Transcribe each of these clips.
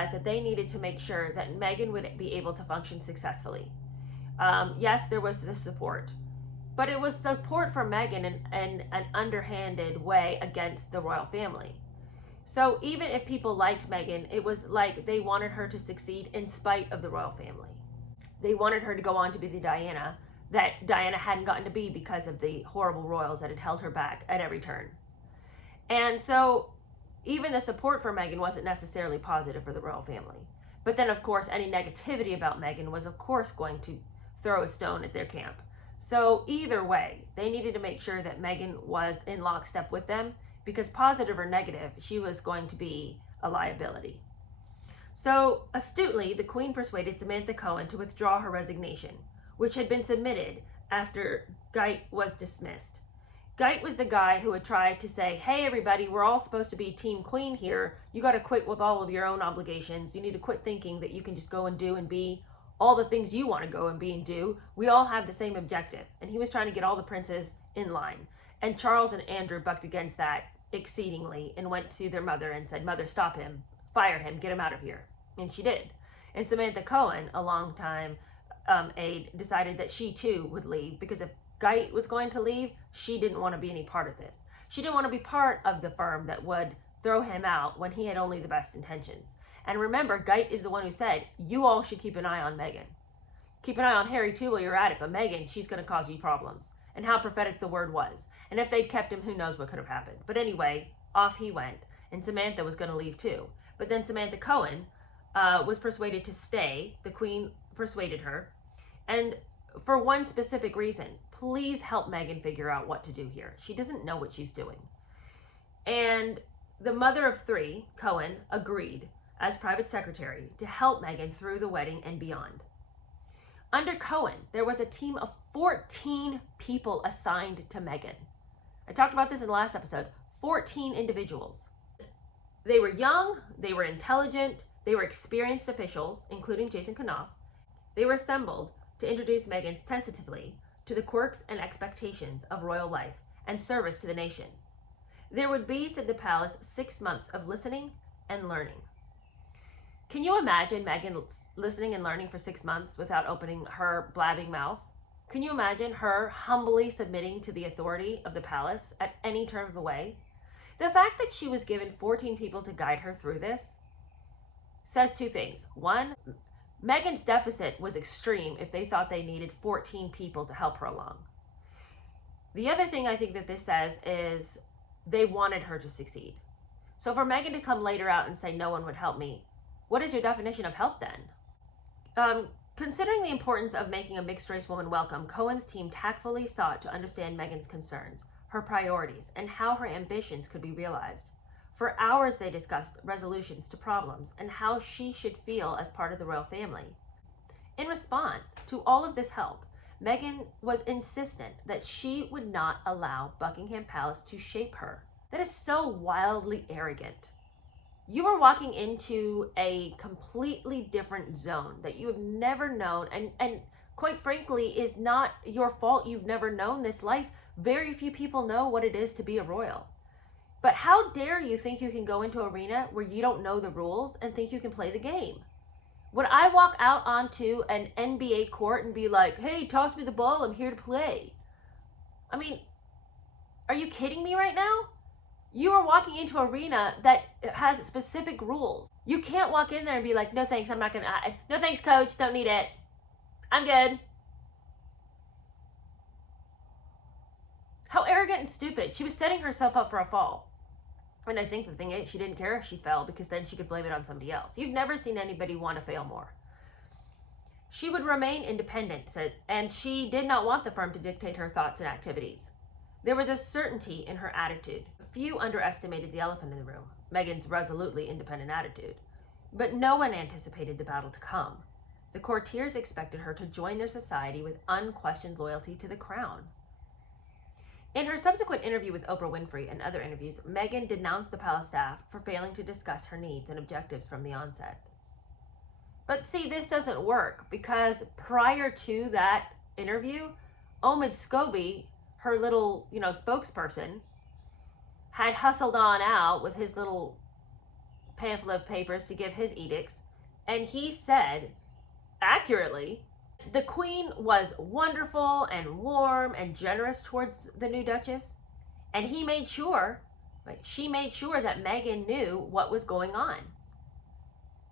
realized that they needed to make sure that Meghan would be able to function successfully. Yes, there was the support, but it was support for Meghan in an underhanded way against the royal family. So even if people liked Meghan, it was like they wanted her to succeed in spite of the royal family. They wanted her to go on to be the Diana that Diana hadn't gotten to be because of the horrible royals that had held her back at every turn. And so even the support for Meghan wasn't necessarily positive for the royal family. But then, of course, any negativity about Meghan was, of course, going to throw a stone at their camp. So either way, they needed to make sure that Meghan was in lockstep with them, because positive or negative, she was going to be a liability. So astutely, the Queen persuaded Samantha Cohen to withdraw her resignation, which had been submitted after Geit was dismissed. Geit was the guy who had tried to say, hey, everybody, we're all supposed to be Team Queen here. You got to quit with all of your own obligations. You need to quit thinking that you can just go and do and be all the things you want to go and be and do. We all have the same objective. And he was trying to get all the princes in line. And Charles and Andrew bucked against that exceedingly and went to their mother and said, Mother, stop him, fire him, get him out of here. And she did. And Samantha Cohen, a longtime aide, decided that she too would leave, because if Geit was going to leave, she didn't want to be any part of this. She didn't want to be part of the firm that would throw him out when he had only the best intentions. And remember, Geit is the one who said, you all should keep an eye on Meghan. Keep an eye on Harry too while you're at it, but Meghan, she's going to cause you problems. And how prophetic the word was. And if they'd kept him, who knows what could have happened. But anyway, off he went. And Samantha was going to leave too. But then Samantha Cohen was persuaded to stay. The Queen persuaded her. And for one specific reason: please help Meghan figure out what to do here. She doesn't know what she's doing. And the mother of three, Cohen, agreed as private secretary to help Meghan through the wedding and beyond. Under Cohen, there was a team of 14 people assigned to Meghan. I talked about this in the last episode. 14 individuals. They were young, they were intelligent, they were experienced officials, including Jason Kanoff. They were assembled to introduce Meghan sensitively to the quirks and expectations of royal life and service to the nation. There would be, said the palace, 6 months of listening and learning. Can you imagine Meghan listening and learning for 6 months without opening her blabbing mouth? Can you imagine her humbly submitting to the authority of the palace at any turn of the way? The fact that she was given 14 people to guide her through this says two things. One, Meghan's deficit was extreme if they thought they needed 14 people to help her along. The other thing I think that this says is they wanted her to succeed. So for Meghan to come later out and say, no one would help me, what is your definition of help then? Considering the importance of making a mixed-race woman welcome, Cohen's team tactfully sought to understand Meghan's concerns, her priorities, and how her ambitions could be realized. For hours they discussed resolutions to problems and how she should feel as part of the royal family. In response to all of this help, Meghan was insistent that she would not allow Buckingham Palace to shape her. That is so wildly arrogant. You are walking into a completely different zone that you have never known, and quite frankly is not your fault. You've never known this life. Very few people know what it is to be a royal. But how dare you think you can go into an arena where you don't know the rules and think you can play the game? Would I walk out onto an NBA court and be like, hey, toss me the ball, I'm here to play? I mean, are you kidding me right now? You are walking into an arena that has specific rules. You can't walk in there and be like, no thanks, I'm not gonna, no thanks coach, don't need it. I'm good. How arrogant and stupid. She was setting herself up for a fall. And I think the thing is, she didn't care if she fell, because then she could blame it on somebody else. You've never seen anybody want to fail more. She would remain independent, and she did not want the firm to dictate her thoughts and activities. There was a certainty in her attitude. Few underestimated the elephant in the room, Meghan's resolutely independent attitude. But no one anticipated the battle to come. The courtiers expected her to join their society with unquestioned loyalty to the crown. In her subsequent interview with Oprah Winfrey and other interviews, Meghan denounced the palace staff for failing to discuss her needs and objectives from the onset. But see, this doesn't work, because prior to that interview, Omid Scobie, her little, spokesperson, had hustled on out with his little pamphlet of papers to give his edicts, and he said accurately the queen was wonderful and warm and generous towards the new duchess, and he made sure, right, she made sure that Meghan knew what was going on.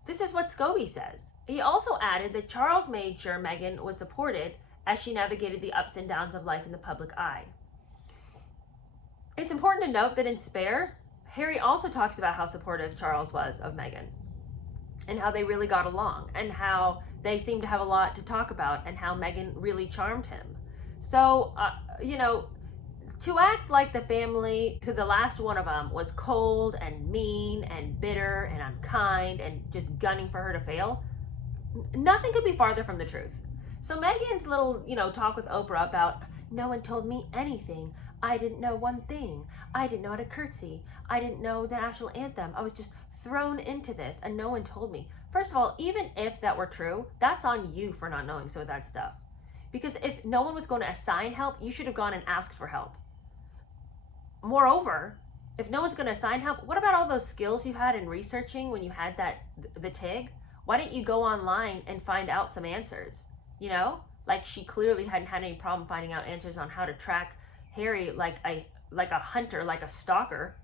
This is what Scobie says. He also added that Charles made sure Meghan was supported as she navigated the ups and downs of life in the public eye. It's important to note that in Spare, Harry also talks about how supportive Charles was of Meghan and how they really got along and how they seemed to have a lot to talk about and how Meghan really charmed him. So, to act like the family to the last one of them was cold and mean and bitter and unkind and just gunning for her to fail, nothing could be farther from the truth. So Meghan's little, talk with Oprah about no one told me anything. I didn't know one thing. I didn't know how to curtsy. I didn't know the national anthem. I was just thrown into this and no one told me. First of all, even if that were true, that's on you for not knowing some of that stuff. Because if no one was going to assign help, you should have gone and asked for help. Moreover, if no one's going to assign help, what about all those skills you had in researching when you had the TIG? Why didn't you go online and find out some answers? Like she clearly hadn't had any problem finding out answers on how to track Harry like a hunter, like a stalker.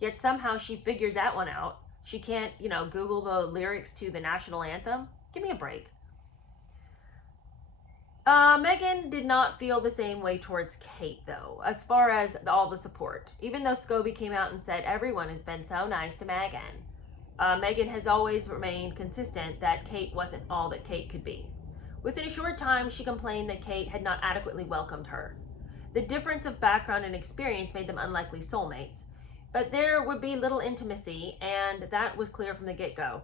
Yet somehow she figured that one out. She can't, Google the lyrics to the national anthem. Give me a break. Meghan did not feel the same way towards Kate, though, as far as all the support. Even though Scobie came out and said everyone has been so nice to Meghan, Meghan has always remained consistent that Kate wasn't all that Kate could be. Within a short time, she complained that Kate had not adequately welcomed her. The difference of background and experience made them unlikely soulmates, but there would be little intimacy, and that was clear from the get-go.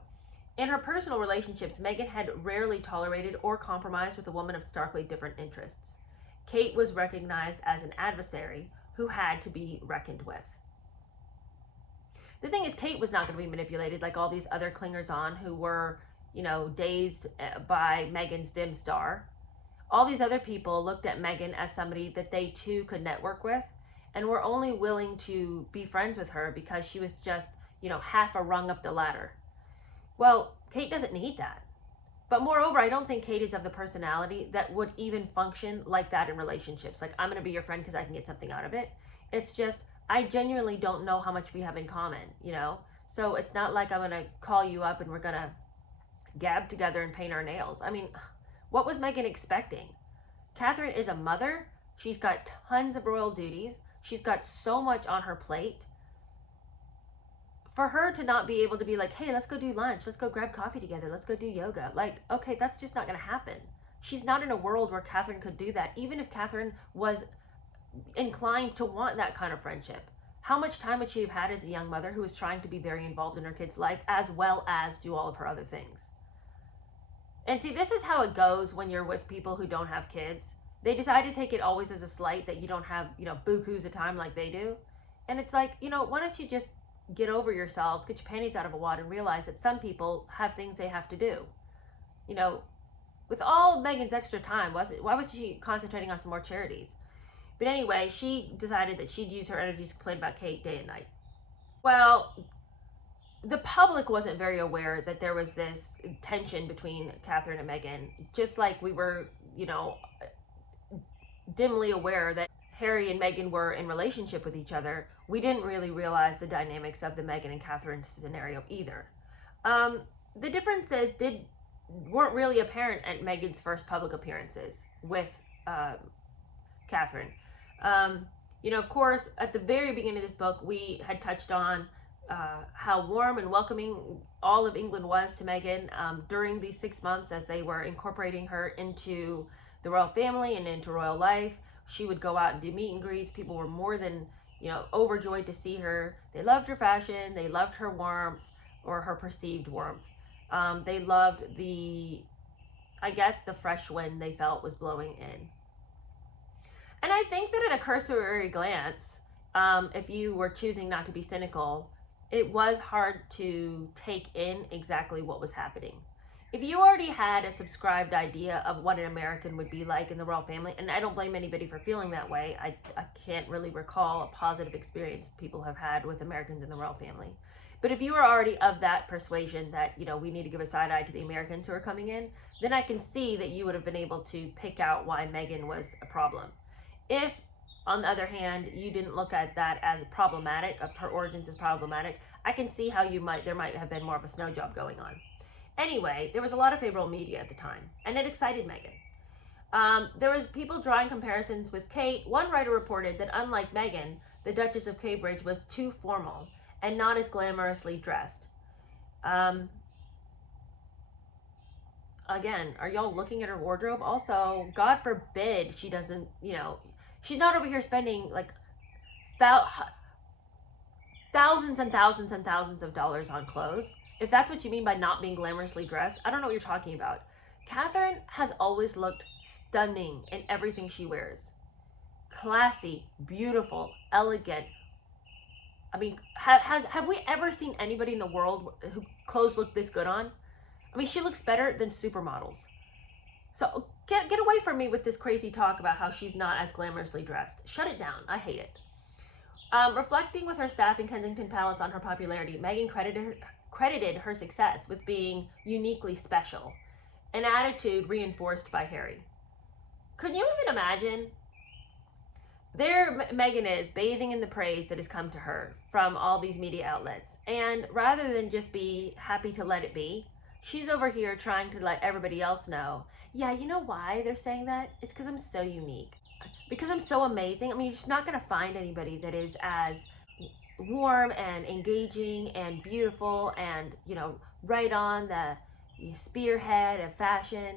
In her personal relationships, Meghan had rarely tolerated or compromised with a woman of starkly different interests. Kate was recognized as an adversary who had to be reckoned with. The thing is, Kate was not going to be manipulated like all these other clingers-on who were, dazed by Meghan's dim star. All these other people looked at Meghan as somebody that they too could network with and were only willing to be friends with her because she was just, half a rung up the ladder. Well, Kate doesn't need that. But moreover, I don't think Kate is of the personality that would even function like that in relationships. Like, I'm going to be your friend because I can get something out of it. It's just, I genuinely don't know how much we have in common, So it's not like I'm going to call you up and we're going to gab together and paint our nails. I mean, what was Meghan expecting? Catherine is a mother. She's got tons of royal duties. She's got so much on her plate. For her to not be able to be like, hey, let's go do lunch. Let's go grab coffee together. Let's go do yoga. Like, okay, that's just not going to happen. She's not in a world where Catherine could do that, even if Catherine was inclined to want that kind of friendship. How much time would she have had as a young mother who was trying to be very involved in her kid's life as well as do all of her other things? And see, this is how it goes when you're with people who don't have kids. They decide to take it always as a slight that you don't have, bukus of time like they do. And it's like, why don't you just get over yourselves, get your panties out of a wad and realize that some people have things they have to do. With all of Meghan's extra time, why was she concentrating on some more charities? But anyway, she decided that she'd use her energy to complain about Kate day and night. Well, the public wasn't very aware that there was this tension between Catherine and Meghan, just like we were, dimly aware that Harry and Meghan were in relationship with each other. We didn't really realize the dynamics of the Meghan and Catherine scenario either. The differences weren't really apparent at Meghan's first public appearances with Catherine. Of course, at the very beginning of this book, we had touched on how warm and welcoming all of England was to Meghan during these 6 months as they were incorporating her into the royal family and into royal life. She would go out and do meet and greets. People were more than, overjoyed to see her. They loved her fashion. They loved her warmth, or her perceived warmth. They loved the fresh wind they felt was blowing in. And I think that at a cursory glance, if you were choosing not to be cynical, it was hard to take in exactly what was happening. If you already had a subscribed idea of what an American would be like in the royal family, and I don't blame anybody for feeling that way, I can't really recall a positive experience people have had with Americans in the royal family. But if you are already of that persuasion that, we need to give a side eye to the Americans who are coming in, then I can see that you would have been able to pick out why Meghan was a problem. If, on the other hand, you didn't look at that as problematic, of her origins as problematic, I can see how there might have been more of a snow job going on. Anyway, there was a lot of favorable media at the time, and it excited Meghan. There was people drawing comparisons with Kate. One writer reported that unlike Meghan, the Duchess of Cambridge was too formal and not as glamorously dressed. Again, are y'all looking at her wardrobe? Also, God forbid she doesn't, she's not over here spending like thousands and thousands and thousands of dollars on clothes. If that's what you mean by not being glamorously dressed, I don't know what you're talking about. Catherine has always looked stunning in everything she wears. Classy, beautiful, elegant. I mean, have we ever seen anybody in the world who clothes look this good on? I mean, she looks better than supermodels. So get away from me with this crazy talk about how she's not as glamorously dressed. Shut it down. I hate it. Reflecting with her staff in Kensington Palace on her popularity, Meghan credited her success with being uniquely special, an attitude reinforced by Harry. Could you even imagine? There Meghan is, bathing in the praise that has come to her from all these media outlets. And rather than just be happy to let it be, she's over here trying to let everybody else know, yeah, you know why they're saying that? It's because I'm so unique. Because I'm so amazing. I mean, you're just not going to find anybody that is as warm and engaging and beautiful and, right on the spearhead of fashion.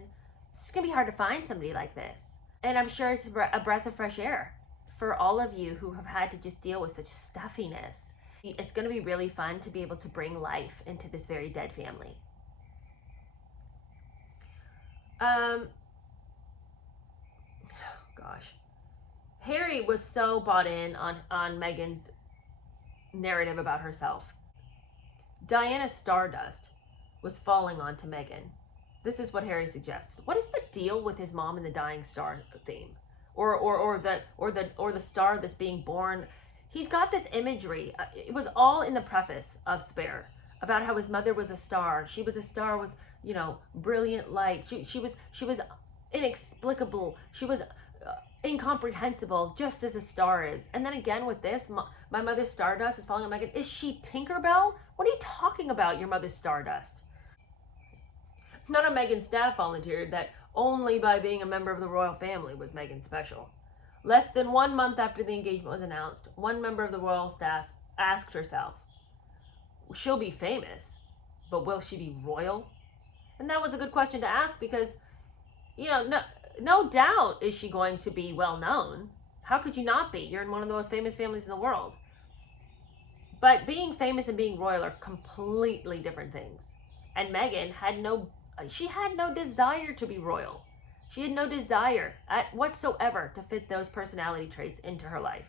It's just going to be hard to find somebody like this. And I'm sure it's a breath of fresh air for all of you who have had to just deal with such stuffiness. It's going to be really fun to be able to bring life into this very dead family. Gosh. Harry was so bought in on Meghan's narrative about herself. Diana Stardust was falling onto Meghan. This is what Harry suggests. What is the deal with his mom and the dying star theme? Or the star that's being born? He's got this imagery. It was all in the preface of Spare about how his mother was a star. She was a star with, brilliant light. She was inexplicable. She was incomprehensible, just as a star is. And then again with this, my mother's Stardust is falling on Meghan. Is she Tinkerbell? What are you talking about, your mother's Stardust? None of Meghan's staff volunteered that only by being a member of the royal family was Meghan special. Less than 1 month after the engagement was announced, one member of the royal staff asked herself, she'll be famous, but will she be royal? And that was a good question to ask because, no doubt is she going to be well known. How could you not be? You're in one of the most famous families in the world. But being famous and being royal are completely different things. And Meghan had no desire to be royal. She had no desire whatsoever to fit those personality traits into her life.